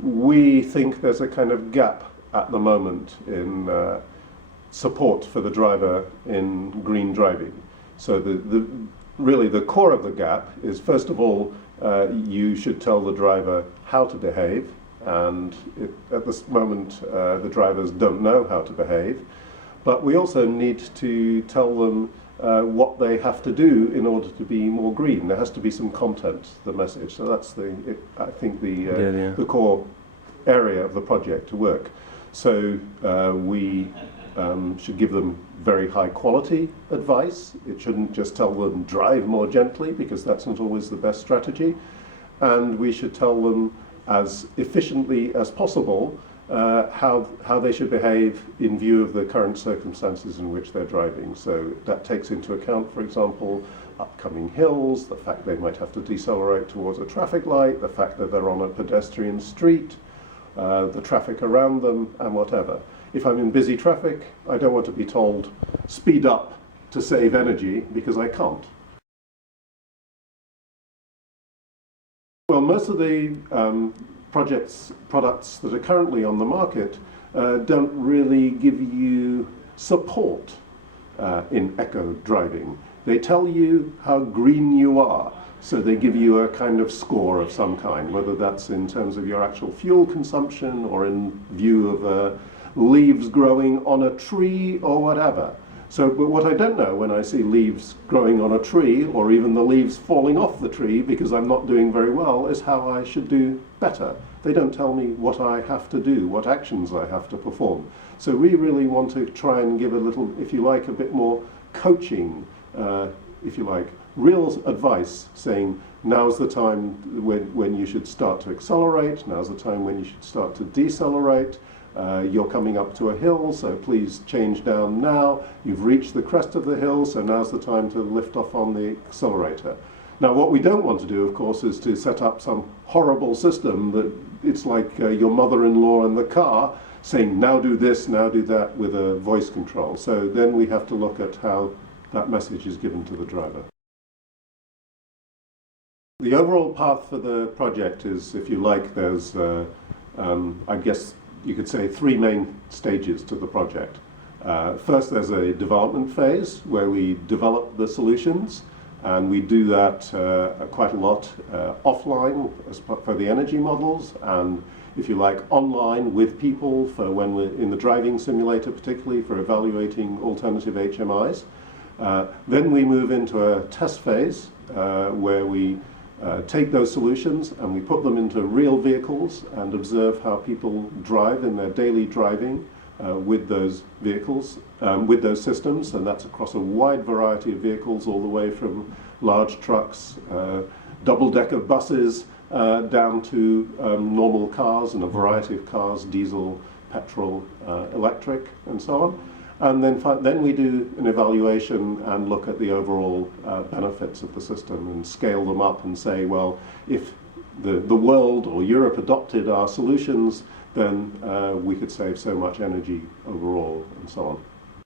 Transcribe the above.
we think there's a kind of gap at the moment in support for the driver in green driving. So really the core of the gap is, first of all, you should tell the driver how to behave, and at this moment the drivers don't know how to behave. But we also need to tell them what they have to do in order to be more green. There has to be some content to the message. So that's I think the core area of the project to work. So we should give them very high quality advice. It shouldn't just tell them drive more gently, because that's not always the best strategy. And we should tell them as efficiently as possible how they should behave in view of the current circumstances in which they're driving. So that takes into account, for example, upcoming hills, the fact they might have to decelerate towards a traffic light, the fact that they're on a pedestrian street, the traffic around them, and whatever. If I'm in busy traffic, I don't want to be told, speed up to save energy, because I can't. Well, most of the products that are currently on the market don't really give you support in eco-driving. They tell you how green you are, so they give you a kind of score of some kind, whether that's in terms of your actual fuel consumption or in view of leaves growing on a tree or whatever. So, but what I don't know when I see leaves growing on a tree, or even the leaves falling off the tree because I'm not doing very well, is how I should do better. They don't tell me what I have to do, what actions I have to perform. So we really want to try and give a little, if you like, a bit more coaching, if you like, real advice, saying now's the time when you should start to accelerate, now's the time when you should start to decelerate. You're coming up to a hill, so please change down now. You've reached the crest of the hill, so now's the time to lift off on the accelerator. Now, what we don't want to do, of course, is to set up some horrible system that it's like your mother-in-law in the car saying, now do this, now do that, with a voice control. So then we have to look at how that message is given to the driver. The overall path for the project is, if you like, there's, I guess, you could say, three main stages to the project. First, there's a development phase where we develop the solutions, and we do that quite a lot offline for the energy models, and, if you like, online with people for when we're in the driving simulator, particularly for evaluating alternative HMIs. Then we move into a test phase where we take those solutions and we put them into real vehicles and observe how people drive in their daily driving with those vehicles, with those systems, and that's across a wide variety of vehicles, all the way from large trucks, double-decker buses, down to normal cars and a variety of cars, diesel, petrol, electric, and so on. And then we do an evaluation and look at the overall benefits of the system and scale them up and say, well, if the world or Europe adopted our solutions, then we could save so much energy overall, and so on.